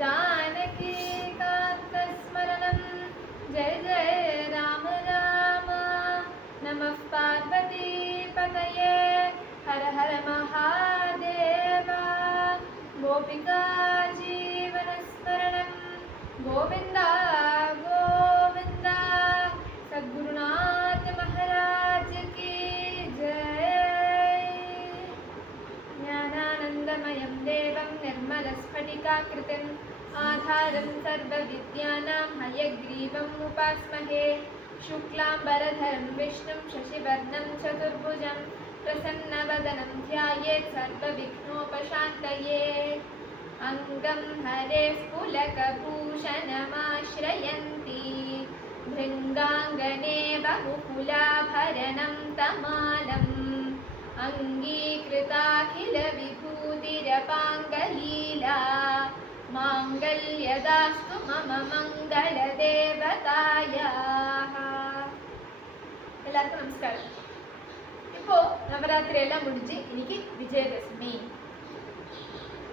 जानकी कान्तस्मरणं जय जय राम राम। नमः पार्वती पतये हर हर महादेव। गोपिका जीवनस्मरणं गोविन्द गोविन्द। सद्गुरुनाथ महाराज की जय। ज्ञानानन्दमयं देवं निर्मलस्फटिकाकृतिम् आधारं सर्वविद्यानां हयग्रीवम् उपास्महे। शुक्लाम्बरधरं विष्णुं शशिवर्णं चतुर्भुजं प्रसन्नवदनं ध्यायेत् सर्वविघ्नोपशान्तये। अङ्गं हरेः पुलकभूषणमाश्रयन्ती भृङ्गाङ्गने बहुकुलाभरणं तमालम् अङ्गीकृताखिलविभूतिरपाङ्गलीला माङ्गल्यदास्तु मम मङ्गलदेवतायाः. எல்லாருக்கும் நமஸ்காரம். இப்போ நவராத்திரி எல்லாம் முடிஞ்சு இன்னைக்கு Vijayadashami.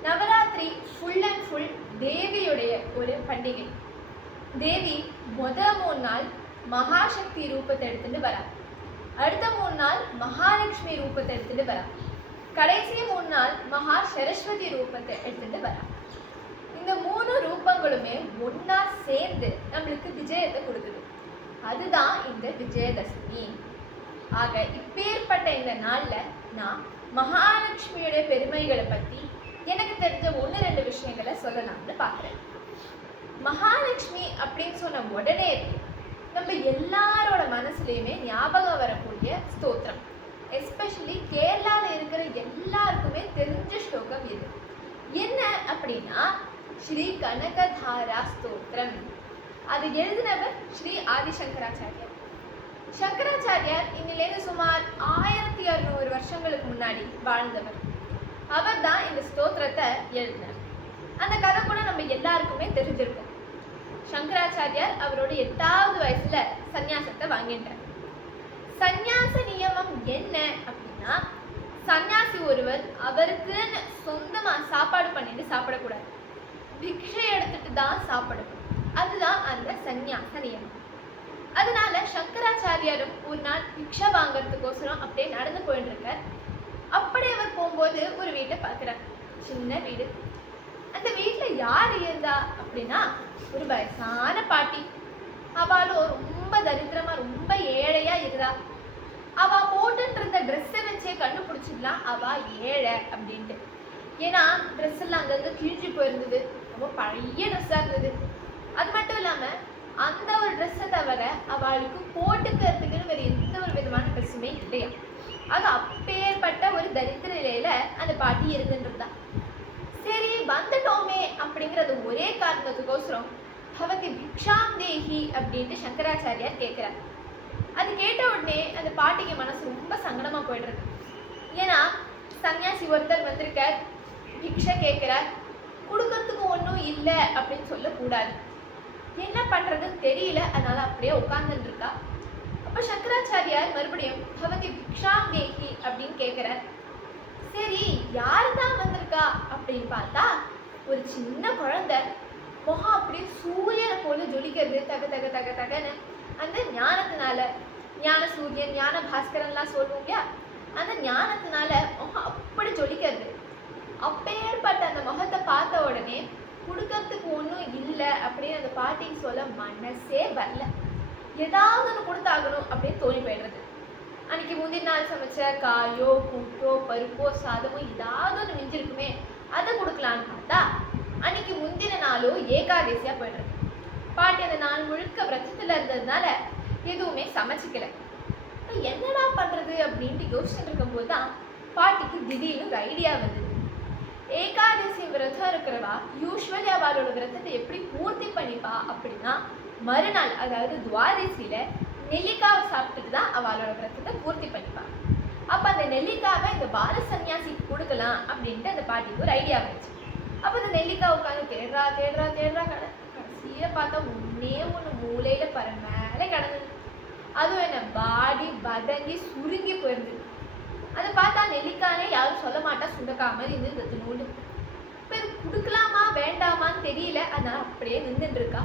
Navaratri full and full தேவியுடைய ஒரு பண்டிகை. தேவி முதல் 3 நாள் மகாசக்தி ரூபத்தை எடுத்துட்டு வரா. அடுத்த 3 நாள் மகாலட்சுமி ரூபத்தை எடுத்துட்டு வரா. கடைசி 3 நாள் மகா சரஸ்வதி ரூபத்தை எடுத்துட்டு வரா. இந்த 3 ரூபங்களுமே ஒன்னா சேர்ந்து நம்மளுக்கு விஜயத்தை கொடுக்குது. அதுதான் இந்த விஜயதசமி. ஆக இப்பேற்பட்ட இந்த நாள்ல நான் மகாலட்சுமியோட பெருமைகளை பத்தி எனக்கு தெரிஞ்ச 1-2 விஷயங்களை சொல்லலாம்னு பாக்குறேன். மகாலட்சுமி அப்படின்னு சொன்ன உடனே நம்ம எல்லாரோட மனசுலையுமே ஞாபகம் வரக்கூடிய ஸ்தோத்திரம், எஸ்பெஷலி கேரளால இருக்கிற எல்லாருக்குமே தெரிஞ்ச ஸ்லோகம் இது. என்ன அப்படின்னா ஸ்ரீ கனகதாரா ஸ்தோத்திரம். அது எழுதினவர் ஸ்ரீ ஆதிசங்கராச்சாரியார். சங்கராச்சாரியார் இன்னிலேருந்து சுமார் 1600 வருஷங்களுக்கு முன்னாடி வாழ்ந்தவர். அவர் தான் இந்த ஸ்தோத்திரத்தை எழுதினார். அந்த கதை கூட நம்ம எல்லாருக்குமே தெரிஞ்சிருக்கும். சங்கராச்சாரியார் அவரோட 8வது வயசுல சந்நியாசத்தை வாங்கிட்டார். சந்நியாச நியமம் என்ன அப்படின்னா, சந்நியாசி ஒருவர் அவருக்குன்னு சொந்தமா சாப்பாடு பண்ணிட்டு சாப்பிடக்கூடாது, பிக்ஷை எடுத்துட்டு தான் சாப்பிடணும். அதுதான் அந்த சந்நியாச நியமம். அதனால சங்கராச்சாரியாரும் ஒரு நாள் பிக்ஷை வாங்கறதுக்கோசரம் அப்படியே நடந்து போயிட்டு இருக்கார். அப்படி அவர் போகும்போது ஒரு வீட்டை பார்க்கிறார், சின்ன வீடு. அந்த வீட்டுல யார் இருந்தா அப்படின்னா ஒரு வயசான பாட்டி. அவளும் ரொம்ப தரித்திரமா ரொம்ப ஏழையா இருந்தா. அவ போட்டுட்டு இருந்த ட்ரெஸ்ஸை வச்சே கண்டுபிடிச்சிடலாம் அவ ஏழை அப்படின்ட்டு. ஏன்னா ட்ரெஸ் எல்லாம் அங்கங்க கிழிஞ்சு போயிருந்தது, ரொம்ப பழைய ட்ரெஸ்ஸா இருந்தது. அது மட்டும் இல்லாம அந்த ஒரு ட்ரெஸ்ஸை தவிர அவளுக்கு போட்டுக்கிறதுக்குன்னு வேற எந்த ஒரு விதமான ட்ரெஸ்ஸுமே இல்லையா. ஆக அப்பேற்பட்ட ஒரு தரித்திர நிலையில அந்த பாட்டி இருந்துருந்தா. சரி வந்துட்டோமே அப்படிங்கிறது ஒரே காரணத்துக்கோசரம் பவதி பிக்ஷாம் தேஹி அப்படின்ட்டு சங்கராச்சாரியார் கேட்கிறார். அது கேட்ட உடனே அந்த பாட்டிக்கு மனசு ரொம்ப சங்கடமா போயிடுறது. ஏன்னா சன்னியாசி ஒருத்தர் வந்திருக்கார், பிக்ஷை கேட்கிறார், கொடுக்கறதுக்கு ஒன்றும் இல்லை அப்படின்னு சொல்லக்கூடாது. என்ன பண்றதுன்னு தெரியல, அதனால அப்படியே உட்கார்ந்துட்டு இருக்கா. அப்ப சங்கராச்சாரியார் மறுபடியும் பவதி பிக்ஷாம் தேஹி அப்படின்னு கேட்கிறார். சரி யாரு தான் வந்திருக்கா அப்படின்னு பார்த்தா ஒரு சின்ன குழந்தை. முகம் அப்படியே சூரியனை போல ஜொலிக்கிறது, தக தக தக தகன்னு. அந்த ஞானத்தினால, ஞான சூரியன் ஞான பாஸ்கரன்லாம் சொல்லுவோம் இல்லையா, அந்த ஞானத்தினால முகம் அப்படி ஜொலிக்கிறது. அப்பேற்பட்ட அந்த முகத்தை பார்த்த உடனே கொடுக்கறதுக்கு ஒன்றும் இல்லை அப்படின்னு அந்த பாட்டிக்கு சொல்ல மனசே வரல. ஏதாவது ஒன்று கொடுத்தாகணும் அப்படின்னு தோணி போயிடுறது. அன்னைக்கு முந்தின நாள் சமைச்ச காயோ கூட்டோ பருப்போ சாதமோ ஏதாவது ஒன்று மிஞ்சிருக்குமே, அதை கொடுக்கலான்னு பார்த்தா அன்னைக்கு முந்தின நாளோ ஏகாதசியா போயிடுறது. பாட்டி அந்த நாள் முழுக்க விரதத்துல இருந்ததுனால எதுவுமே சமைச்சிக்கல. என்னடா பண்றது அப்படின்ட்டு யோசிச்சுட்டு இருக்கும் போதுதான் பாட்டிக்கு திடீர்னு ஒரு ஐடியா வந்தது. ஏகாதசி விரதம் இருக்கிறவா யூஸ்வலி அவளோட விரதத்தை எப்படி பூர்த்தி பண்ணிப்பா அப்படின்னா, மறுநாள் அதாவது துவாதசியில நெல்லிக்காவை சாப்பிட்டுட்டு தான் அவளோட விரதத்தை பூர்த்தி பண்ணிப்பாங்க. அப்ப அந்த நெல்லிக்காவை இந்த பால சன்னியாசிக்கு கொடுக்கலாம் அப்படின்ட்டு அந்த பாட்டிக்கு ஒரு ஐடியா வந்துச்சு. அப்ப அந்த நெல்லிக்காய் உட்காந்து தேடுறா தேடுறா தேடுறா கடைசியில பார்த்தா ஒன்னே ஒன்று மூலையில மேலே கிடந்தது. அதுவும் என்ன வாடி வதங்கி சுருங்கி போயிருந்தது. அதை பார்த்தா நெல்லிக்கானே யாரும் சொல்ல மாட்டா, சுண்டக்காய் மாதிரி இருந்தது நூல். இப்போ இது கொடுக்கலாமா வேண்டாமான்னு தெரியல, அதனால அப்படியே நின்றுட்டு இருக்கா.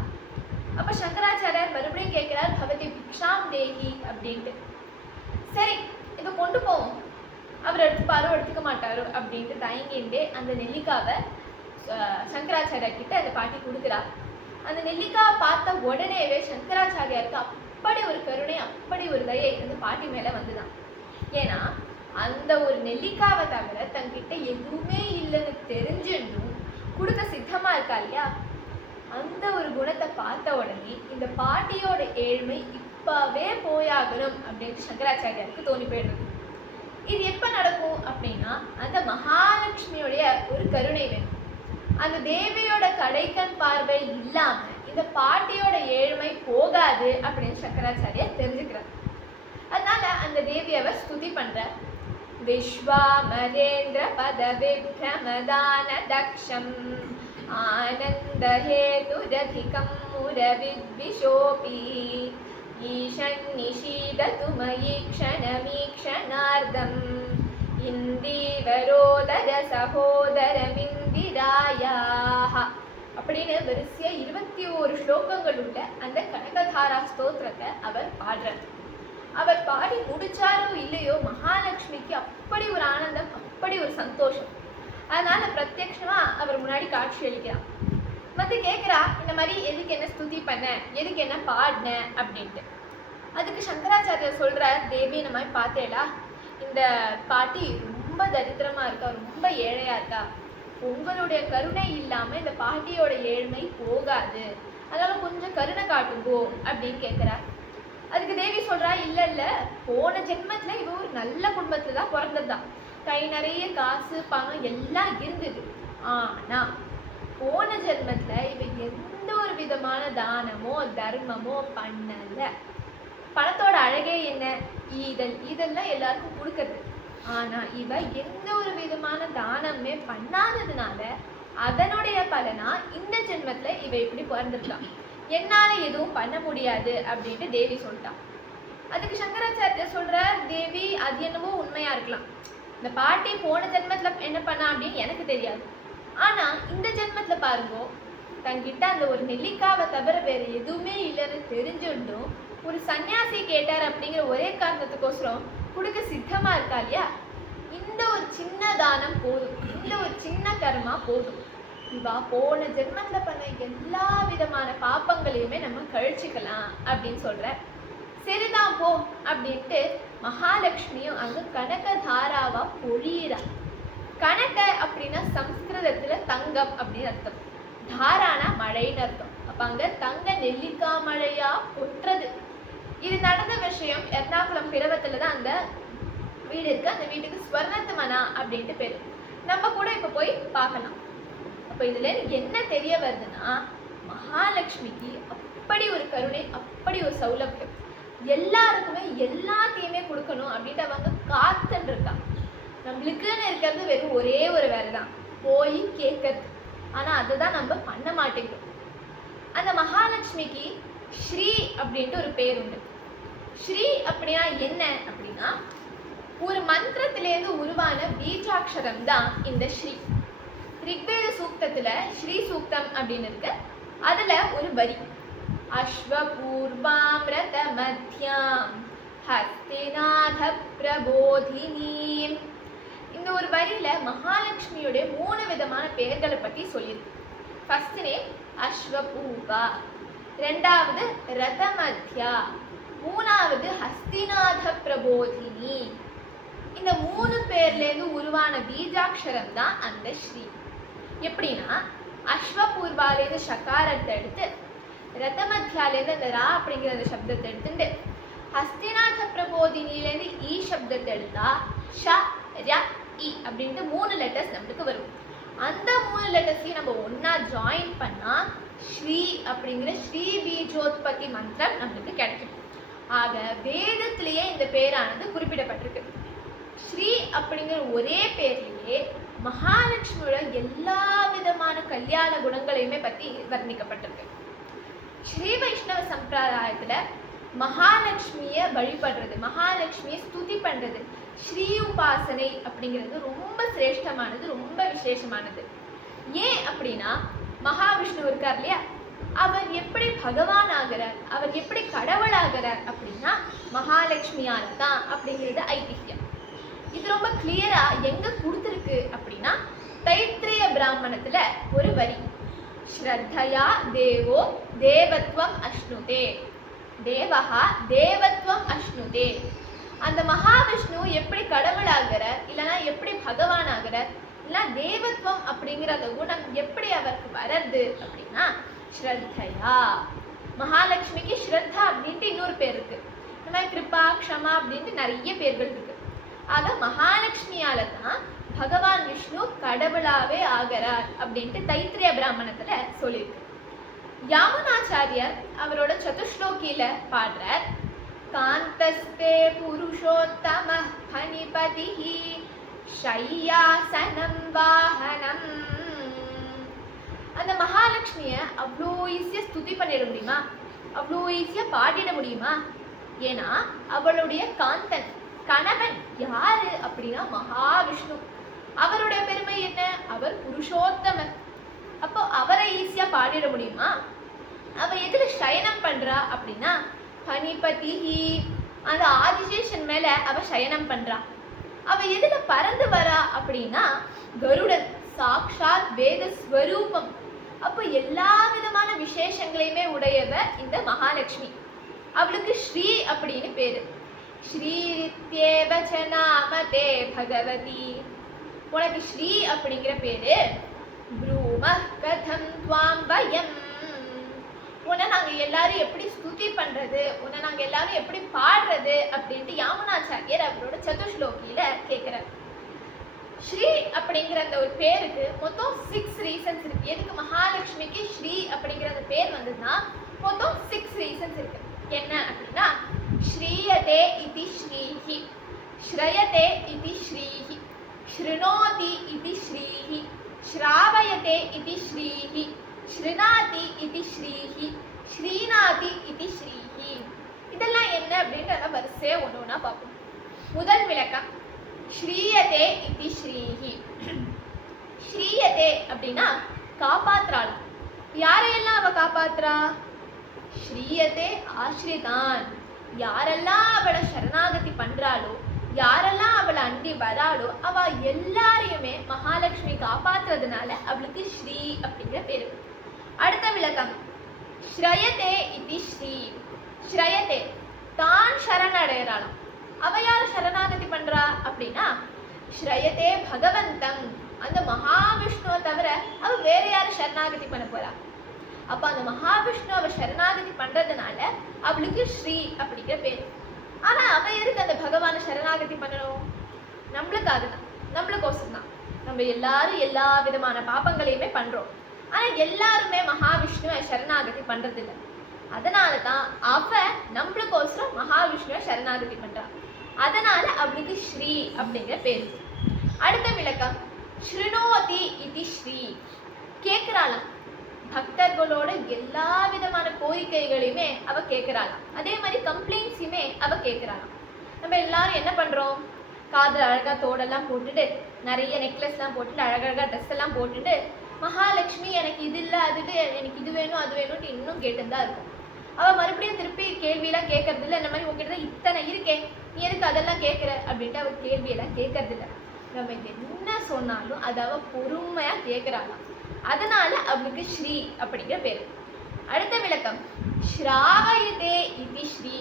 அப்ப சங்கராச்சாரியார் மறுபடியும் கேட்கிறார், பவதி பிக்ஷாம் தேகி அப்படின்ட்டு. சரி, இதை கொண்டு போவோம், அவர் எடுத்துப்பாரோ எடுத்துக்க மாட்டாரோ அப்படின்ட்டு தயங்கிண்டே அந்த நெல்லிக்காவை சங்கராச்சாரியார் கிட்ட அந்த பாட்டி கொடுக்குறா. அந்த நெல்லிக்காவை பார்த்த உடனேவே சங்கராச்சாரியாருக்கு அப்படி ஒரு கருணை, அப்படி ஒரு தயை அந்த பாட்டி மேல வந்துதான். ஏன்னா அந்த ஒரு நெல்லிக்காவை தவிர தங்கிட்ட எதுவுமே இல்லைன்னு தெரிஞ்சுட்டும் கொடுக்க சித்தமா இருக்கா இல்லையா, அந்த ஒரு குணத்தை பார்த்த உடனே இந்த பாட்டியோட ஏழ்மை இப்பவே போயாகணும் அப்படின்னு சங்கராச்சாரியாருக்கு தோணி போயிடுறது. இது எப்ப நடக்கும் அப்படின்னா, அந்த மகாலட்சுமியோடைய ஒரு கருணை வேணும். அந்த தேவியோட கடைக்கண் பார்வை இல்லாம இந்த பாட்டியோட ஏழ்மை போகாது அப்படின்னு சங்கராச்சாரியார் தெரிஞ்சுக்கிறார். அதனால அந்த தேவியவை ஸ்துதி பண்ற. விஸ்வாமரேந்திர பதவிப்ரமதான தக்ஷம் ஆனந்த ஹேதுரதிகம் முரவித்விஷோபி ஈஷன் நிஷீதது மயி க்ஷணமீக்ஷணார்த்தம் இந்தீவரோதர சகோதரமிந்திராயாஹ அப்படின்னு வரிசையா 21 ஸ்லோகங்கள் உள்ள அந்த கனகதாரா ஸ்தோத்திரத்தை அவர் பாடுறார். அவர் பாடி முடிச்சாரோ இல்லையோ மகாலட்சுமிக்கு அப்படி ஒரு ஆனந்தம், அப்படி ஒரு சந்தோஷம். அதனால பிரத்யட்சமா அவர் முன்னாடி காட்சி அளிக்கிறான். வந்து கேட்கிறா, இந்த மாதிரி எதுக்கு என்ன ஸ்துதி பண்ண, எதுக்கு என்ன பாடின அப்படின்ட்டு. அதுக்கு சங்கராச்சாரியர் சொல்றார், தேவி இந்த மாதிரி பார்த்தேடா, இந்த பாட்டி ரொம்ப தரித்திரமா இருக்கா, ரொம்ப ஏழையா இருக்கா, உங்களுடைய கருணை இல்லாம இந்த பாட்டியோட ஏழ்மை போகாது, அதனால கொஞ்சம் கருணை காட்டுங்கோ அப்படின்னு கேட்கிறார். அதுக்கு தேவி சொல்றா, இல்ல இல்ல, போன ஜென்மத்துல இவ ஒரு நல்ல குடும்பத்துல தான் பிறந்ததுதான், கை நிறைய காசு பணம் எல்லாம் இருந்தது. ஆனா போன ஜென்மத்துல இவ எந்த ஒரு விதமான தானமோ தர்மமோ பண்ணல. பணத்தோட அழகே என்ன, இதெல்லாம் எல்லாருக்கும் கொடுக்கறது. ஆனா இவ எந்த ஒரு விதமான தானமே பண்ணாததுனால அதனுடைய பலனா இந்த ஜென்மத்துல இவ இப்படி பிறந்திருக்கான், என்னால எதுவும் பண்ண முடியாது அப்படின்ட்டு தேவி சொல்லிட்டான். அதுக்கு சங்கராச்சாரியர் சொல்ற, தேவி அது என்னவோ உண்மையா இருக்கலாம், இந்த பாட்டி போன ஜென்மத்துல என்ன பண்ணா அப்படின்னு எனக்கு தெரியாது. ஆனா இந்த ஜென்மத்துல பாருங்க, தங்கிட்ட அந்த ஒரு நெல்லிக்காவை தவிர வேற எதுவுமே இல்லைன்னு தெரிஞ்சுட்டும் ஒரு சன்னியாசி கேட்டார் அப்படிங்கிற ஒரே காரணத்துக்கோசரம் கொடுக்க சித்தமா இருக்கா இல்லையா. இந்த ஒரு சின்ன தானம் போதும், இந்த ஒரு சின்ன கர்மா போதும், இவா போன ஜென்மத்துல பண்ண எல்லா விதமான பாப்பங்களையுமே நம்ம கழிச்சுக்கலாம் அப்படின்னு சொல்ற. சரிதான் போ அப்படின்ட்டு மகாலட்சுமியும் அங்க கனகதாராவா பொழியிறா. கனக அப்படின்னா சம்ஸ்கிருதத்துல தங்கம் அப்படின்னு அர்த்தம், தாரானா மழைன்னு அர்த்தம். அப்ப அங்க தங்க நெல்லிக்காய் மழையா கொட்டுறது. இது நடந்த விஷயம் எர்ணாகுளம் பிரவத்துலதான் அந்த வீடு இருக்கு. அந்த வீட்டுக்கு ஸ்வர்ணத்து மனா அப்படின்ட்டு பேரு. நம்ம கூட இப்ப போய் பார்க்கலாம். அப்ப இதுல என்ன தெரிய வருதுன்னா, மகாலட்சுமிக்கு அப்படி ஒரு கருணை, அப்படி ஒரு சௌலபியம், எல்லாருக்குமே எல்லாத்தையுமே கொடுக்கணும் அப்படின்ட்டு அவங்க காத்துன்னு இருக்கா. நம்மளுக்குன்னு இருக்கிறது வெறும் ஒரே ஒரு வேலை தான், போய் கேட்கறது. ஆனா அதுதான் நம்ம பண்ண மாட்டேங்கிறோம். அந்த மகாலட்சுமிக்கு ஸ்ரீ அப்படின்ட்டு ஒரு பேர் உண்டு. ஸ்ரீ அப்படின்னா என்ன அப்படின்னா, ஒரு மந்திரத்திலேருந்து உருவான பீஜாட்சரம் தான் இந்த ஸ்ரீ. ரிக்வேத சூக்தத்துல ஸ்ரீ சூக்தம் அப்படின்னு இருக்கு. அதுல ஒரு வரி, அஸ்வபூர்வாம் ரத மத்யாம் ஹஸ்திநாத பிரபோதினீம். இந்த ஒரு வரியில மகாலட்சுமியுடைய 3 விதமான பெயர்களை பற்றி சொல்லியிருக்கு. ஃபர்ஸ்ட் நேம் அஸ்வபூர்வா, ரெண்டாவது ரதமத்யா, மூணாவது ஹஸ்திநாத பிரபோதினி. இந்த 3 பேர்லேருந்து உருவான பீஜாட்சரம் தான் அந்த ஸ்ரீ. எப்படின்னா, அஸ்வபூர்வாலேருந்து ஷகாரத்தை எடுத்து, ரதமத்யாலேருந்து அந்த ரா அப்படிங்கிற அந்த சப்தத்தை எடுத்துட்டு, ஹஸ்திநாத பிரபோதினிலேருந்து ஈ சப்தத்தை எடுத்தா ஷ ர இ அப்படின்ட்டு 3 லெட்டர்ஸ் நம்மளுக்கு வரும். அந்த 3 லெட்டர்ஸையும் நம்ம ஒன்னா ஜாயின் பண்ணா ஸ்ரீ அப்படிங்கிற ஸ்ரீ பீஜோத்பத்தி மந்திரம் நம்மளுக்கு கிடைக்கும். ஆக வேதத்திலேயே இந்த பேரானது குறிப்பிடப்பட்டிருக்கு. ஸ்ரீ அப்படிங்கிற ஒரே பேர்லயே மகாலட்சுமியோட எல்லா விதமான கல்யாண குணங்களையுமே பத்தி வர்ணிக்கப்பட்டிருக்கு. ஸ்ரீ வைஷ்ணவ சம்பிரதாயத்துல மகாலட்சுமிய வழிபடுறது, மகாலட்சுமியை ஸ்துதி பண்றது, ஸ்ரீ உபாசனை அப்படிங்கிறது ரொம்ப சிரேஷ்டமானது, ரொம்ப விசேஷமானது. ஏன் அப்படின்னா, மகாவிஷ்ணு இருக்கார் இல்லையா, அவர் எப்படி பகவான் ஆகிறார், அவர் எப்படி கடவுள் ஆகிறார் அப்படின்னா மகாலட்சுமியால தான் அப்படிங்கிறது ஐதிஹ்யம். இது ரொம்ப கிளியரா எங்க கொடுத்துருக்கு அப்படின்னா தைத்திரிய பிராமணத்துல ஒரு வரி, ஸ்ரத்தயா தேவோ தேவத்வம் அஷ்ணுதே, தேவஹா தேவத்வம் அஷ்ணுதே. அந்த மகாவிஷ்ணு எப்படி கடவுள் ஆகிறார், இல்லைன்னா எப்படி பகவான் ஆகிறார், இல்லைன்னா தேவத்வம் அப்படிங்கிற அந்த குணம் எப்படி அவருக்கு வர்றது அப்படின்னா ஸ்ரத்தையா. மகாலட்சுமிக்கு ஸ்ரத்தா அப்படின்ட்டு இன்னொரு பேர் இருக்கு, இந்த மாதிரி கிருபா க்ஷமா அப்படின்ட்டு நிறைய பேர்கள் இருக்கு. ஆக மகாலட்சுமியால தான் பகவான் விஷ்ணு கடவுளாவே ஆகிறார் அப்படின்ட்டு தைத்திரிய பிராமணத்துல சொல்லியிருக்கு. யாமுனாச்சாரியர் அவரோட சதுஸ்லோகியில பாடுறார், காந்தஸ்தே புருஷோத்தம பனிபதிஹி ஷய்யாசனம் வாஹனம். அந்த மகாலட்சுமிய அவ்வளோ ஈஸியா ஸ்துதி பண்ணிட முடியுமா, அவ்வளோ ஈஸியா பாடிட முடியுமா? ஏன்னா அவளுடைய காந்தன் கணவன் யாரு அப்படின்னா மகாவிஷ்ணு. அவருடைய பெருமை என்ன, அவர் புருஷோத்தமன். அப்போ அவரை ஈஸியா பாடிட முடியுமா? அவ எதுல சயனம் பண்றா அப்படின்னா பனிபதிஹி, அந்த ஆதிசேஷன் மேல அவ சயனம் பண்றா. அவ எதுல பறந்து வரா அப்படின்னா கருடன், சாக்ஷாத் வேத ஸ்வரூபம். அப்போ எல்லா விதமான விசேஷங்களையுமே உடையவ இந்த மகாலட்சுமி. அவளுக்கு ஸ்ரீ அப்படின்னு பேரு. ஸ்ரீரித்யேவ ச நாமதே பகவதி. உனக்கு ஸ்ரீ அப்படிங்கிற பேரு. ப்ரூம கதம் த்வாம் வயம். உன்னை நாங்க எல்லாரும் எப்படி ஸ்துதி பண்றது, உன்னை நாங்க எல்லாரும் எப்படி பாடுறது அப்படின்ட்டு யாமுனாச்சாரியர் அவரோட சதுஸ்லோகியில கேட்கிறார். ஸ்ரீ அப்படிங்கிற அந்த ஒரு பேருக்கு மொத்தம் 6 ரீசன்ஸ் இருக்கு. எதுக்கு மகாலட்சுமிக்கு ஸ்ரீ அப்படிங்கிற அந்த பேர் வந்ததுன்னா மொத்தம் 6 ரீசன்ஸ் இருக்கு. என்ன அப்படின்னா ஸ்ரீயதே இதி ஸ்ரீஹி, ஸ்ரயதே இதி ஸ்ரீஹி, ஸ்ருணோதி இதி ஸ்ரீஹி, ஸ்ராவயதே இதி ஸ்ரீஹி, ஸ்ருணாதி இதி ஸ்ரீஹி, ஸ்ரீநாதி இதி ஸ்ரீஹி. இதெல்லாம் என்ன அப்படின்றத வரிசையா ஒன்று ஒன்றா பார்ப்போம். முதல் விளக்கம், ஸ்ரீயதே இதி ஸ்ரீஹி. ஸ்ரீயதே அப்படின்னா காப்பாத்துறாள். யாரையெல்லாம் அவ காப்பாத்துறா? ஸ்ரீயதே ஆஸ்ரிதான். யாரெல்லாம் அவளை சரணாகதி பண்றாளோ, யாரெல்லாம் அவளை அண்டி வராளோ, அவ எல்லாரையுமே மகாலட்சுமி காப்பாத்துறதுனால அவளுக்கு ஸ்ரீ அப்படிங்கிற பேரு. அடுத்த விளக்கம், ஸ்ரயதே இதி ஸ்ரீ. ஸ்ரயதே தான் சரணடைறாளாம். அவ யார சரணாகதி பண்றா அப்படின்னா ஸ்ரயதே பகவந்தம். அந்த மகாவிஷ்ணுவை தவிர அவ வேற யாரும் சரணாகதி பண்ண போறா? அப்ப அந்த மகாவிஷ்ணு அவ சரணாகதி பண்றதுனால அவளுக்கு ஸ்ரீ அப்படிங்கிற பேரு. ஆனா அவ எதுக்கு அந்த பகவானை சரணாகதி பண்ணணும்? நம்மளுக்காக தான், நம்மளுக்கோசம் தான். நம்ம எல்லாரும் எல்லா விதமான பாப்பங்களையுமே பண்றோம். ஆனா எல்லாருமே மகாவிஷ்ணுவை சரணாகதி பண்றது இல்லை. அதனால தான் அவ நம்மளுக்கோசரம் மகாவிஷ்ணுவை சரணாகதி பண்றா. அதனால அவளுக்கு ஸ்ரீ அப்படிங்கிற பேரு. அடுத்த விளக்கம், ஸ்ருணோதி இதி ஸ்ரீ. கேட்கிறாளாம். பக்தர்களோட எல்லா விதமான கோரிக்கைகளையுமே அவ கேட்கிறாளாம். அதே மாதிரி கம்ப்ளைண்ட்ஸுமே அவ கேட்கிறாளாம். நம்ம எல்லாரும் என்ன பண்றோம்? காதில் அழகா தோடெல்லாம் போட்டுட்டு, நிறைய நெக்லஸ்லாம் போட்டுட்டு, அழகழகா ட்ரெஸ் எல்லாம் போட்டுட்டு, மகாலட்சுமி எனக்கு இது இல்லை அது இல்லை, எனக்கு இது வேணும் அது வேணும்ட்டு இன்னும் கேட்டுதான் இருக்கும். அவ மறுபடியும் திருப்பி கேள்வியெல்லாம் கேட்கறது இல்லை. இந்த மாதிரி உங்ககிட்ட இத்தனை இருக்கே, நீ எதுக்கு அதெல்லாம் கேட்குற அப்படின்ட்டு அவ கேள்வியெல்லாம் கேட்கறது இல்லை. நம்ம என்ன சொன்னாலும் அதை அவ பொறுமையா கேட்கிறாளாம். அதனால அவளுக்கு ஸ்ரீ அப்படிங்கிற பேரு. அடுத்த விளக்கம், ஸ்ராவயதே இதி ஸ்ரீ.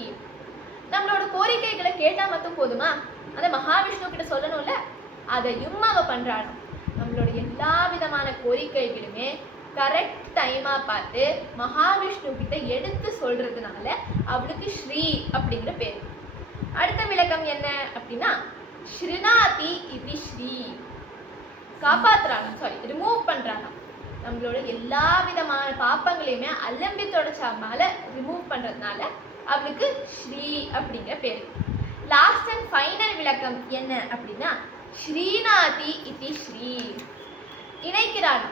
நம்மளோட கோரிக்கைகளை கேட்டா மட்டும் போதுமா? அந்த மகாவிஷ்ணு கிட்ட சொல்லணும்ல, அதையும் அவ பண்றாளாம். நம்மளோட எல்லா விதமான கோரிக்கைகளுமே கரெக்ட் டைமா பார்த்து மகாவிஷ்ணு கிட்ட எடுத்து சொல்றதுனால அவளுக்கு ஸ்ரீ அப்படிங்கிற பேரு. அடுத்த விளக்கம் என்ன அப்படின்னா ஸ்ருணாதி இதி ஸ்ரீ. காப்பாத்துறாங்க, ரிமூவ் பண்றாங்க. நம்மளோட எல்லா விதமான பாப்பங்களையுமே அலம்பி தொடச்சாமல ரிமூவ் பண்றதுனால அவளுக்கு ஸ்ரீ அப்படிங்கிற பேரு. லாஸ்ட் அண்ட் ஃபைனல் விளக்கம் என்ன அப்படின்னா ஸ்ரீநாதி இதி ஸ்ரீ. இணைக்கிறாள்.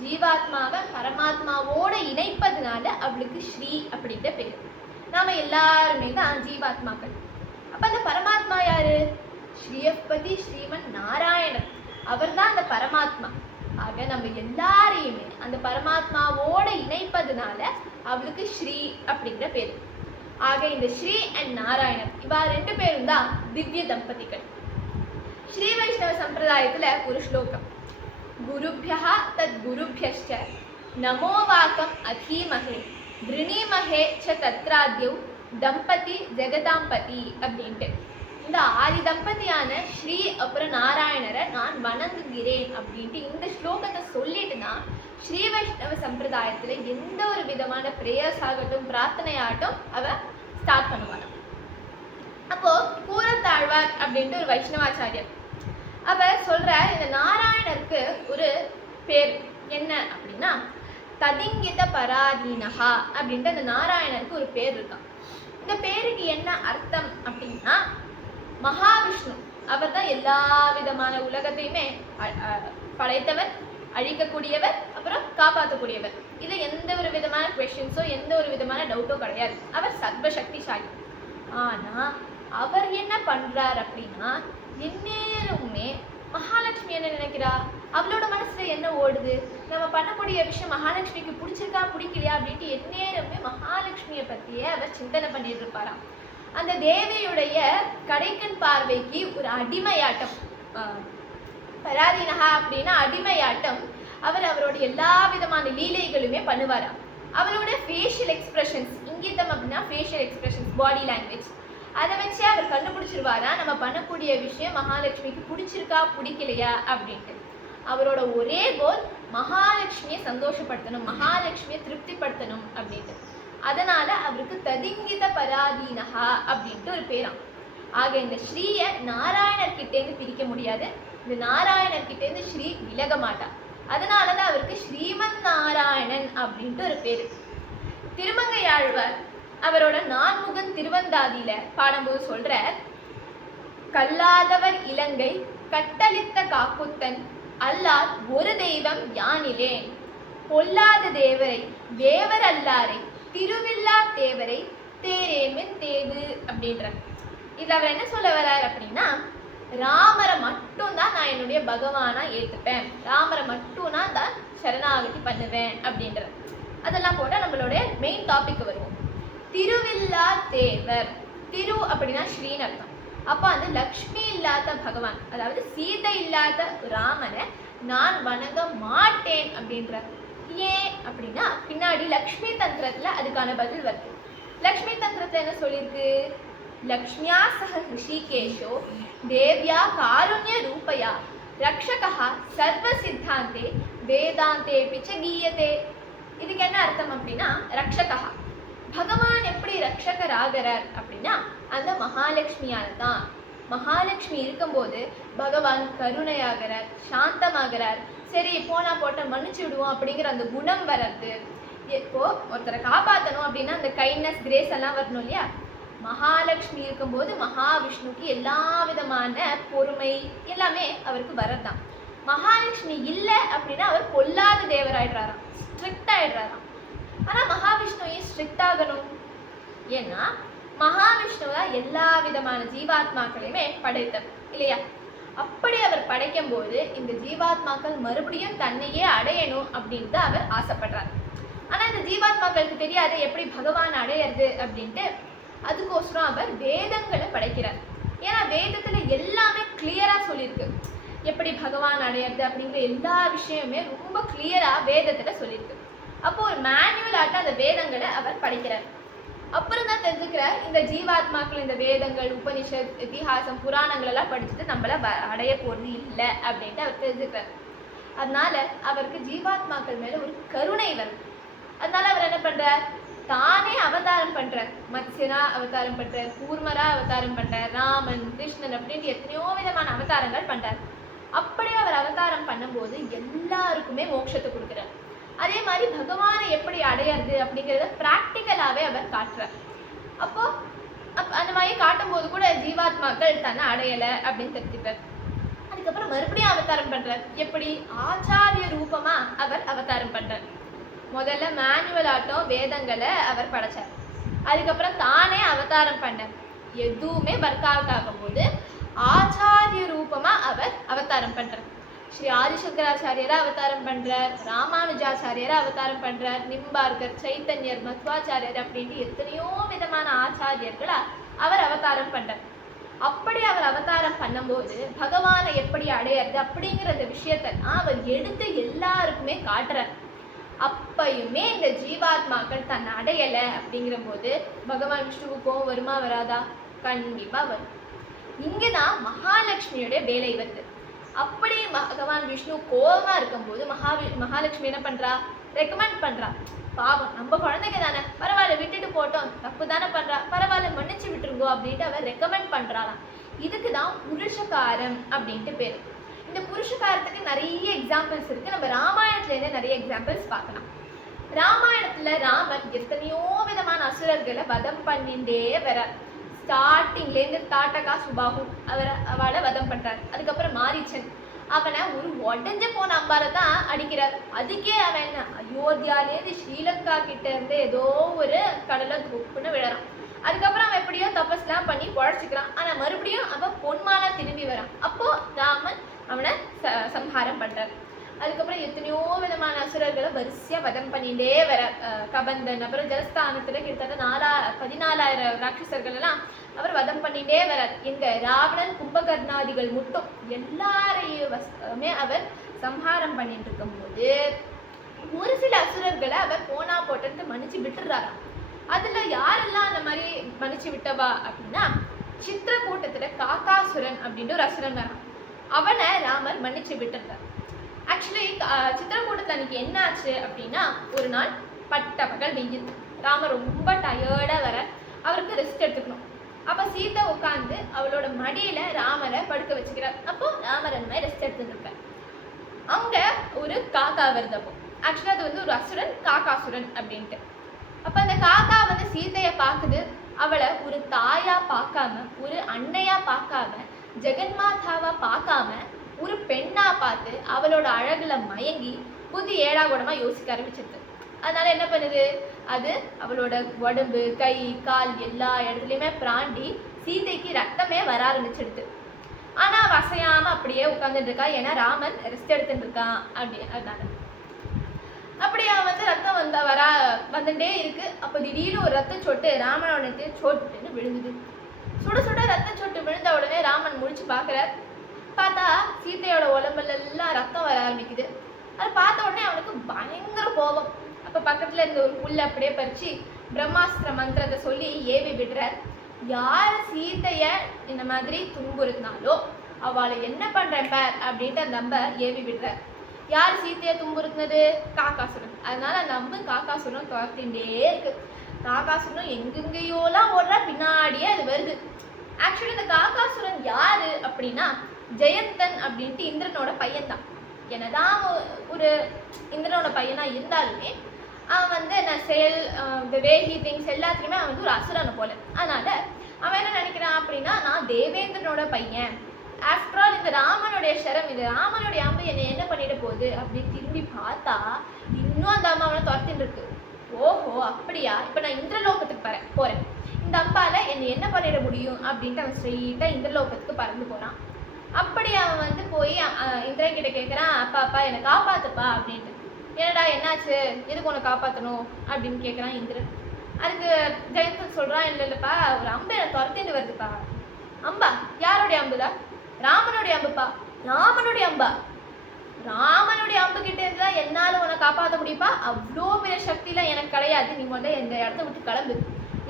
ஜீவாத்மாவை பரமாத்மாவோட இணைப்பதுனால அவளுக்கு ஸ்ரீ அப்படிங்கிற பேரு. நாம எல்லாருமே தான் ஜீவாத்மாக்கள். அப்ப அந்த பரமாத்மா யாரு? ஸ்ரீயப்பதி ஸ்ரீமன் நாராயணன். அவர் தான் அந்த பரமாத்மா. ஆக நம்ம எல்லாரையுமே அந்த பரமாத்மாவோட இணைப்பதுனால அவளுக்கு ஸ்ரீ அப்படிங்கிற பேர். ஆக இந்த ஸ்ரீ அண்ட் நாராயணன் இவா 2 பேரும் தான் திவ்ய தம்பதிகள். ஸ்ரீ வைஷ்ணவ சம்பிரதாயத்துல ஒரு ஸ்லோகம், குருப்யா தத் குருப்யஷ்ச நமோ வாக்கம் அதீமஹே விருணீமஹே ச தத்ராத்யௌ தம்பதி ஜெகதாம்பதி அப்படின்ட்டு. இந்த 6 தம்பதியான ஸ்ரீ அப்புறம் நாராயணரை நான் வணங்குகிறேன் அப்படின்ட்டு இந்த ஸ்லோகத்தை சொல்லிட்டு தான் ஸ்ரீ வைஷ்ணவ சம்பிரதாயத்துல எந்த ஒரு விதமான பிரேயர்ஸ் ஆகட்டும் பிரார்த்தனையாகட்டும் அவ ஸ்டார்ட் பண்ணுவாங்க. அப்போ கூரத்தாழ்வார் அப்படின்ட்டு ஒரு வைஷ்ணவாச்சாரியர் அவர் சொல்ற இந்த நாராயணருக்கு ஒரு பேர் என்ன அப்படின்னா ததிங்கித பராதீனஹா அப்படின்ட்டு அந்த நாராயணருக்கு ஒரு பேர் இருக்கான். இந்த பேருக்கு என்ன அர்த்தம் அப்படின்னா மகாவிஷ்ணு அவர் தான் எல்லா விதமான உலகத்தையுமே படைத்தவர், அழிக்கக்கூடியவர், அப்புறம் காப்பாற்றக்கூடியவர். இதுல எந்த ஒரு விதமான கொஸ்டின்ஸோ எந்த ஒரு விதமான டவுட்டோ கிடையாது. அவர் சர்வசக்திசாலி. ஆனா அவர் என்ன பண்றார் அப்படின்னா எந்நேரமுமே மகாலட்சுமி என்ன நினைக்கிறா, அவளோட மனசுல என்ன ஓடுது, நம்ம பண்ணக்கூடிய விஷயம் மகாலட்சுமிக்கு பிடிச்சிருக்கா பிடிக்கலையா அப்படின்ட்டு எந்நேரமே மகாலட்சுமியை பத்தியே அவர் சிந்தனை பண்ணிட்டு இருப்பாராம். அந்த தேவியுடைய கடைக்கண் பார்வைக்கு ஒரு அடிமையாட்டம், பராதீனஹா அப்படின்னா அடிமையாட்டம், அவர் அவரோட எல்லா விதமான லீலைகளுமே பண்ணுவாராம். அவரோட ஃபேஷியல் எக்ஸ்பிரஷன்ஸ், இங்கிதம் அப்படின்னா ஃபேஷியல் எக்ஸ்பிரஷன்ஸ், பாடி லாங்குவேஜ், அதை வச்சு அவர் கண்டுபிடிச்சிருவாரா நம்ம பண்ணக்கூடிய விஷயம் மகாலட்சுமிக்கு பிடிச்சிருக்கா பிடிக்கலையா அப்படின்ட்டு. அவரோட ஒரே கோல் மகாலட்சுமியை சந்தோஷப்படுத்தணும், மகாலட்சுமியை திருப்திப்படுத்தணும் அப்படின்ட்டு. அதனால அவருக்கு ததிங்கித பராதீனஹா அப்படின்ட்டு ஒரு பேராம். ஆக இந்த ஸ்ரீய நாராயணர் கிட்டேருந்து பிரிக்க முடியாது, இந்த நாராயணர் கிட்டேருந்து ஸ்ரீ விலக மாட்டா. அதனாலதான் அவருக்கு ஸ்ரீமன் நாராயணன் அப்படின்ட்டு ஒரு பேரு. திருமங்கையாழ்வார் அவரோட நான்முகன் திருவந்தாதியில பாடும்போது சொல்ற, கல்லாதவர் இலங்கை கட்டளித்த காக்குத்தன் அல்லால் ஒரு தெய்வம் யானிலேன், பொல்லாத தேவரை தேவர் அல்லாரை திருவில்லா தேவரை தேரேமின் தேது அப்படின்ற. இது அவர் என்ன சொல்ல வர்றாரு அப்படின்னா, ராமரை மட்டும் தான் நான் என்னுடைய பகவானா ஏற்றுப்பேன், ராமரை மட்டும் நான் தான் சரணாகதி பண்ணுவேன் அப்படின்ற. அதெல்லாம் போட நம்மளுடைய மெயின் டாபிக் வருவோம். திருவில்லா தேவர், திரு அப்படின்னா ஸ்ரீன்னு அர்த்தம். அப்ப அந்த லக்ஷ்மி இல்லாத பகவான், அதாவது சீதை இல்லாத ராமனை நான் வணங்க மாட்டேன் அப்படின்ற. ஏன் அப்படின்னா பின்னாடி லக்ஷ்மி தந்திரத்துல அதுக்கான பதில் வருது. லக்ஷ்மி தந்திரத்துல என்ன சொல்லியிருக்கு, லக்ஷ்மியா சக ரிஷிகேஷோ தேவ்யா காருண்ய ரூபயா ரக்ஷகா சர்வ சித்தாந்தே வேதாந்தே பிச்ச கீயதே. இதுக்கு என்ன அர்த்தம் அப்படின்னா, ரக்ஷகா பகவான் எப்படி ரக்ஷகர் ஆகிறார் அப்படின்னா அந்த மகாலட்சுமியால தான். மகாலட்சுமி இருக்கும்போது பகவான் கருணையாகிறார், சாந்தமாகிறார், சரி போனா போட்ட மன்னிச்சு விடுவோம் அப்படிங்கிற அந்த குணம் வர்றது. இப்போ ஒருத்தரை காப்பாற்றணும் அப்படின்னா அந்த கைண்ட்னஸ் கிரேஸ் எல்லாம் வரணும் இல்லையா. மகாலட்சுமி இருக்கும்போது மகாவிஷ்ணுக்கு எல்லா விதமான பொறுமை எல்லாமே அவருக்கு வரதான். மகாலட்சுமி இல்லை அப்படின்னா அவர் பொல்லாத தேவராயிடுறாராம், ஸ்ட்ரிக்ட் ஆயிடுறாராம். ஆனா மகாவிஷ்ணு ஏன் ஸ்ட்ரிக்ட் ஆகணும்? ஏன்னா மகாவிஷ்ணு தான் எல்லா விதமான ஜீவாத்மாக்களையுமே படைத்தவர் இல்லையா. அப்படி அவர் படைக்கும் போது இந்த ஜீவாத்மாக்கள் மறுபடியும் தன்னையே அடையணும் அப்படின்னு அவர் ஆசைப்படுறார். ஆனா இந்த ஜீவாத்மாக்களுக்கு தெரியாது எப்படி பகவான் அடையிறது அப்படின்ட்டு. அதுக்கோசரம் அவர் வேதங்களை படைக்கிறார். ஏன்னா வேதத்துல எல்லாமே கிளியரா சொல்லியிருக்கு, எப்படி பகவான் அடையிறது அப்படிங்கிற எல்லா விஷயமுமே ரொம்ப கிளியரா வேதத்துல சொல்லியிருக்கு. அப்போ ஒரு மேனுவல் ஆட்ட அந்த வேதங்களை அவர் படிக்கிறார். அப்புறம் தான் தெரிஞ்சுக்கிறார் இந்த ஜீவாத்மாக்கள் இந்த வேதங்கள், உபனிஷத், இதிகாசம், புராணங்கள் எல்லாம் படிச்சுட்டு நம்மள அடைய போறது இல்லை அப்படின்ட்டு அவர் தெரிஞ்சுக்கிறார். அதனால அவருக்கு ஜீவாத்மாக்கள் மேல ஒரு கருணை வருது. அதனால அவர் என்ன பண்றார், தானே அவதாரம் பண்றார். மத்ஸ்யனா அவதாரம் பண்றார், கூர்மரா அவதாரம் பண்றார், ராமன், கிருஷ்ணன் அப்படின்ட்டு எத்தனையோ விதமான அவதாரங்கள் பண்றார். அப்படி அவர் அவதாரம் பண்ணும்போது எல்லாருக்குமே மோட்சத்தை கொடுக்குறார். அதே மாதிரி பகவானை எப்படி அடையிறது அப்படிங்கிறத பிராக்டிக்கலாவே அவர் காட்டுறார். அப்போ அந்த மாதிரி காட்டும் போது கூட ஜீவாத்மாக்கள் தன்னை அடையலை அப்படின்னு தெரிஞ்சுக்கிறார். அதுக்கப்புறம் மறுபடியும் அவதாரம் பண்றார். எப்படி? ஆச்சாரிய ரூபமா அவர் அவதாரம் பண்றார். முதல்ல மேனுவல் ஆட்டம் வேதங்களை அவர் படைச்சார். அதுக்கப்புறம் தானே அவதாரம் பண்ணார். எதுவுமே ஒர்க் அவுட் ஆகும் போது ஆச்சாரிய ரூபமா அவர் அவதாரம் பண்றார். ஸ்ரீ ஆதிசங்கராச்சாரியரை அவதாரம் பண்றார், ராமானுஜாச்சாரியரை அவதாரம் பண்றார், நிம்பார்கர், சைத்தன்யர், மத்வாச்சாரியர் அப்படின்ட்டு எத்தனையோ விதமான ஆச்சாரியர்களை அவர் அவதாரம் பண்றார். அப்படி அவர் அவதாரம் பண்ணும்போது பகவானை எப்படி அடையிறது அப்படிங்கிற விஷயத்தை அவர் எடுத்து எல்லாருக்குமே காட்டுறார். அப்பயுமே இந்த ஜீவாத்மாக்கள் தன்னை அடையலை அப்படிங்கிற போது பகவான் விஷ்ணுவுக்கு கோவம் வருமா வராதா? கண்டிப்பா வரும். இங்கதான் மகாலட்சுமியோட வேலை வருது. அப்படி பகவான் விஷ்ணு கோபமா இருக்கும்போது மகாலட்சுமி என்ன பண்றா? ரெக்கமெண்ட் பண்றா, பாவம் நம்ம குழந்தைங்க தானே, பரவாயில்ல விட்டுட்டு போட்டோம், தப்பு தானே பண்றா, பரவாயில்ல மன்னிச்சு விட்டுருங்கோ அப்படின்ட்டு அவர் ரெக்கமெண்ட் பண்றாளாம். இதுக்குதான் புருஷகாரம் அப்படின்ட்டு பேரு. இந்த புருஷகாரத்துக்கு நிறைய எக்ஸாம்பிள்ஸ் இருக்கு. நம்ம ராமாயணத்துல இருந்து நிறைய எக்ஸாம்பிள்ஸ் பார்க்கலாம். ராமாயணத்துல ராமன் எத்தனையோ விதமான அசுரர்களை வதம் பண்ணிட்டே வர. ஸ்டார்டிங்ல இருந்து தாட்டகா சுபாகு அவளை வதம் பண்றாரு. அதுக்கப்புறம் மாரீச்சன் அவனை ஒரு உடஞ்ச போன அம்பாரை தான் அடிக்கிறார். அதுக்கே அவன் அயோத்தியாலேருந்து ஸ்ரீலங்கா கிட்ட இருந்து ஏதோ ஒரு கடலை துப்புன்னு விழறான். அதுக்கப்புறம் அவன் எப்படியோ தபஸ்லாம் பண்ணி பொழைச்சிக்கிறான். ஆனா மறுபடியும் அவன் பொன்மாலா திரும்பி வரான். அப்போ ராமன் அவனை சம்ஹாரம் பண்றார். அதுக்கப்புறம் எத்தனையோ விதமான அசுரர்களை வரிசையா வதம் பண்ணிட்டே வர. கபந்தன், அப்புறம் ஜலஸ்தானத்துல கிட்டத்தட்ட 14,000 ராட்சசர்கள் எல்லாம் அவர் வதம் பண்ணிட்டே வர. எங்க ராவணன், கும்பகர்ணாதிகள் மட்டும் எல்லாரையுமே அவர் சம்ஹாரம் பண்ணிட்டு இருக்கும் போது ஒரு சில அசுரர்களை அவர் போனா போட்டு மன்னிச்சு விட்டுறாராம். அதுல யாரெல்லாம் அந்த மாதிரி மன்னிச்சு விட்டவா அப்படின்னா, சித்திரக்கூட்டத்துல காக்காசுரன் அப்படின்ட்டு ஒரு அசுரன் வரான். அவனை ராமர் மன்னிச்சு விட்டுறார். ஆக்சுவலி சித்திரக்கூட்டத்தில் அன்னைக்கு என்ன ஆச்சு அப்படின்னா, ஒரு நாள் பட்ட பகல் வெயில். ராமர் ரொம்ப டயர்டா வர, அவருக்கு ரெஸ்ட் எடுத்துக்கணும். அப்ப சீதை உட்காந்து அவளோட மடியில ராமரை படுக்க வச்சுக்கிறார். அப்போ ராமர் அந்த மாதிரி ரெஸ்ட் எடுத்துட்டு இருக்கார். அங்க ஒரு காக்கா வருது. அப்போ ஆக்சுவலா அது வந்து ஒரு அசுரன், காக்காசுரன் அப்படின்ட்டு. அப்ப அந்த காக்கா வந்து சீதைய பாக்குது. அவளை ஒரு தாயா பார்க்காம, ஒரு அன்னையா பார்க்காம, ஜெகன்மாதாவா பார்க்காம, ஒரு பெண்ணா பார்த்து அவளோட அழகுல மயங்கி புது ஏடாகூடமா யோசிக்க ஆரம்பிச்சிருக்கு. அதனால என்ன பண்ணுது, அது அவளோட உடம்பு, கை, கால் எல்லா இடத்துலயுமே பிராண்டி சீதைக்கு ரத்தமே வர ஆரம்பிச்சிடுது. ஆனா அவ அசையாம அப்படியே உட்கார்ந்துட்டு இருக்கா. ஏன்னா ராமன் ரெஸ்ட் எடுத்துட்டு இருக்கான். அதனால அப்படி அவன் வந்து ரத்தம் வந்துட்டே இருக்கு. அப்ப திடீர்னு ஒரு ரத்த சொட்டு ராமனோட சொட்டுன்னு விழுந்துது. சுட சுட ரத்த சொட்டு விழுந்த உடனே ராமன் முடிச்சு பாக்குறார். பார்த்தா சீதையோட உடம்புல எல்லாம் ரத்தம் வர ஆரம்பிக்குது. அதை பார்த்த உடனே அவனுக்கு பயங்கர கோபம். அப்ப பக்கத்துல இருந்த ஒரு புல்ல அப்படியே பறிச்சு பிரம்மாஸ்திர மந்திரத்தை சொல்லி ஏவி விடுறார். யார் சீதைய இந்த மாதிரி துன்புறுத்தினாலோ அவளை என்ன பண்றேன் பார் அப்படின்ட்டு அந்த அம்ப ஏவி விடுறார். யார் சீதைய துன்புறுத்தினது? காக்காசுரன். அதனால அந்த அம்பு காக்காசுரன் துரத்தின்றே இருக்கு. காக்காசுரன் எங்கெங்கயோலாம் ஓடுற, பின்னாடியே அது வருது. ஆக்சுவலி இந்த காக்காசுரன் யாரு அப்படின்னா, ஜெயந்தன் அப்படின்ட்டு இந்திரனோட பையன்தான். என்னதான் ஒரு இந்திரனோட பையனா இருந்தாலுமே அவன் வந்து செயல், the way he thinks எல்லாத்துலயுமே அவன் வந்து ஒரு அசுரனை போல. அதனால அவன் என்ன நினைக்கிறான் அப்படின்னா, நான் தேவேந்திரனோட பையன், ஆஃப்டர் ஆல் இந்த ராமனுடைய சரம், இந்த ராமனுடைய அம்பு என்னை என்ன பண்ணிட போகுது அப்படின்னு திரும்பி பார்த்தா இன்னும் அந்த அம்மா அவனை துரத்தின்னு இருக்கு. ஓஹோ அப்படியா, இப்ப நான் இந்திரலோகத்துக்கு போறேன், இந்த அம்பால என்னை என்ன பண்ணிட முடியும் அப்படின்ட்டு அவன் ஸ்ட்ரெயிட்டா இந்திரலோகத்துக்கு பறந்து போறான். அப்படி அவன் வந்து போய் இந்திரன் கிட்ட கேட்குறான், அப்பா அப்பா என்னை காப்பாத்துப்பா அப்படின்ட்டு. என்னடா என்னாச்சு, எதுக்கு உன்னை காப்பாற்றணும் அப்படின்னு கேட்குறான் இந்திரன். அதுக்கு ஜெயந்தன் சொல்றான், இல்லைப்பா ஒரு அம்பு என்னை துரத்திட்டு வருதுப்பா. அம்பா? யாருடைய அம்புதா? ராமனுடைய அம்புப்பா. ராமனுடைய அம்பா? ராமனுடைய அம்பு கிட்ட இருந்தா என்னால உன்னை காப்பாற்ற முடியுப்பா? அவ்வளோ பெரிய சக்திலாம் எனக்கு கிடையாது. நீ முதல்ல இந்த இடத்த விட்டு கிளம்பு.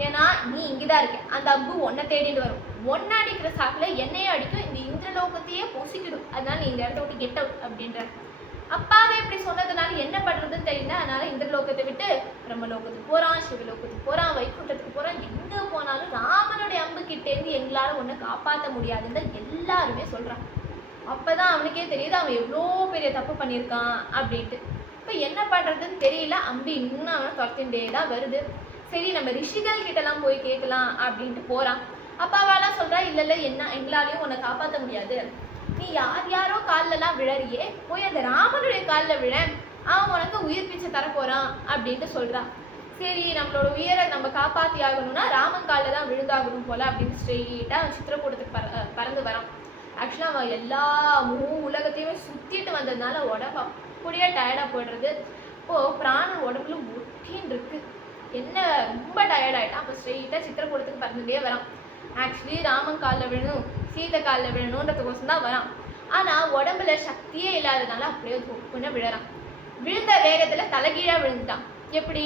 ஏன்னா நீ இங்கதான் இருக்க. அந்த அம்பு உன்னை தேடிட்டு வரும். ஒன்ன அடிக்கிற சாக்குல என்னையே அடிக்கும், இந்த இந்திரலோகத்தையே பொசிக்கிடும். அதனால நீ இந்த இடத்த விட்டு கெட் அவுட் அப்படின்ற. அப்பாவே இப்படி சொன்னதுனால என்ன பண்றதுன்னு தெரியல. அதனால இந்திரலோகத்தை விட்டு பிரம்மலோகத்துக்கு போறான், சிவலோகத்துக்கு போறான், வைகுண்டத்துக்கு போறான். எங்க போனாலும் ராமனுடைய அம்பு கிட்ட இருந்து எங்களால ஒன்னை காப்பாற்ற முடியாதுன்னு எல்லாருமே சொல்றான். அப்பதான் அவனுக்கே தெரியுது அவன் எவ்வளோ பெரிய தப்பு பண்ணியிருக்கான் அப்படின்ட்டு. இப்ப என்ன பண்றதுன்னு தெரியல. அம்பு இன்னும் அவனை துரத்தின்றே தான் வருது. சரி நம்ம ரிஷிகள் கிட்ட எல்லாம் போய் கேட்கலாம் அப்படின்ட்டு போறான். அப்பாவாலாம் சொல்றா, இல்ல என்ன எங்களாலையும் உன்னை காப்பாற்ற முடியாது, நீ யார் யாரோ காலில் எல்லாம் விழறியே, போய் அந்த ராமனுடைய காலில் விழ, அவன் உனக்கு உயிர் பிச்சை தர போறான் அப்படின்ட்டு சொல்றான். சரி நம்மளோட உயிரை நம்ம காப்பாற்றி ஆகணும்னா ராமன் காலில் தான் விழுந்தாகணும் போல அப்படின்னு ஸ்ட்ரெயிட்டா அவன் சித்திரக்கூடத்துக்கு பறந்து வரான். ஆக்சுவலாக அவன் எல்லா உலகத்தையுமே சுற்றிட்டு வந்ததுனால உடம்பு அப்படியே டயர்டாக போய்டுறது. இப்போது பிராணன் உடம்புல ஒட்டின்னு இருக்கு. என்ன ரொம்ப டயர்டாயிட்டான். அப்போ ஸ்ட்ரெயிட்டாக சித்திரக்கூடத்துக்கு பறந்துட்டே வரான். ஆக்சுவலி ராமன் காலில் விழணும், சீதை காலில் விழணுன்றதுக்கோசம் தான் வரான். ஆனால் உடம்புல சக்தியே இல்லாததுனால அப்படியே தொப்புன்னு விழறான். விழுந்த வேகத்தில் தலைகீழாக விழுந்துட்டான். எப்படி?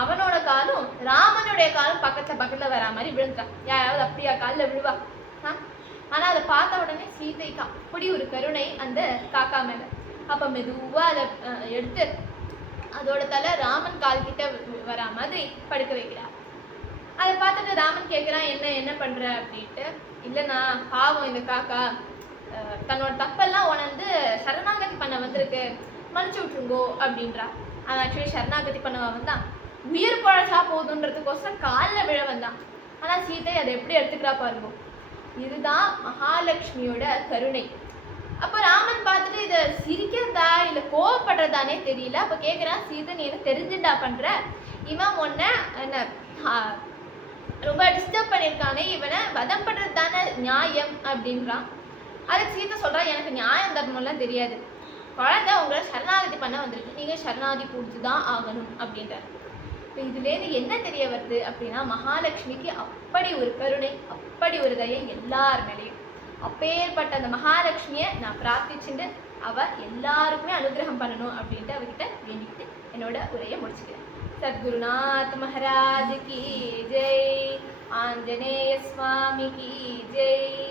அவனோட காலும் ராமனுடைய காலும் பக்கத்தில் வரா மாதிரி விழுந்துட்டான். யாராவது அப்படியா காலில் விழுவா? ஆனால் அதை பார்த்த உடனே சீதைக்கு அப்படி ஒரு கருணை அந்த காக்கா மேலே. அப்போ மெதுவாக அதை எடுத்து அதோட தலை ராமன் கால் கிட்ட வரா மாதிரி படுக்க வைக்கிறார். அதை பார்த்துட்டு ராமன் கேட்குறான், என்ன பண்ணுற அப்படின்ட்டு. இல்லைண்ணா, பாவம் இந்த காக்கா தன்னோட தப்பெல்லாம் உணர்ந்து சரணாகதி பண்ண வந்திருக்கு, மன்னிச்சு விட்டுருங்கோ அப்படின்றா. அவன் ஆக்சுவலி சரணாகதி பண்ணவா வந்தான், உயிர் பழசா போதுன்றதுக்கோசரம் காலில் விழ வந்தான். ஆனால் சீதை அதை எப்படி எடுத்துக்கிறா பாருங்க. இதுதான் மகாலட்சுமியோட கருணை. அப்போ ராமன் பார்த்துட்டு இதை சிரிக்கிறதா இல்லை கோவப்படுறதானே தெரியல. அப்போ கேட்குறான், சீதை நீ என்ன தெரிஞ்சுட்டா பண்ணுற? இவன் உன்னை என்ன ரொம்ப டிஸ்டர்ப் பண்ணியிருக்கானே, இவனை வதம் பண்ணுறது தானே நியாயம் அப்படின்றான். அதுக்கு சீதை சொல்கிறா, எனக்கு நியாயம் தர்மம்லாம் தெரியாது, குழந்தை உங்களை சரணாகதி பண்ண வந்திருக்கு, நீங்கள் சரணாகதி கொடுத்து தான் ஆகணும் அப்படின்றார். இப்போ இதுலேருந்து என்ன தெரிய வருது அப்படின்னா, மகாலட்சுமிக்கு அப்படி ஒரு கருணை, அப்படி ஒரு தயை எல்லார் மேலேயும். அப்பேற்பட்ட அந்த மகாலட்சுமியை நான் பிரார்த்திச்சுட்டு அவ எல்லாருக்குமே அனுகிரகம் பண்ணணும் அப்படின்ட்டு அவகிட்ட வேண்டிக்கிட்டு என்னோட உரையை முடிச்சுக்கிறேன். சத்குருநாத் மகாராஜ் கி ஜெய், ஆஞ்சநேய சுவாமி கி ஜெய்.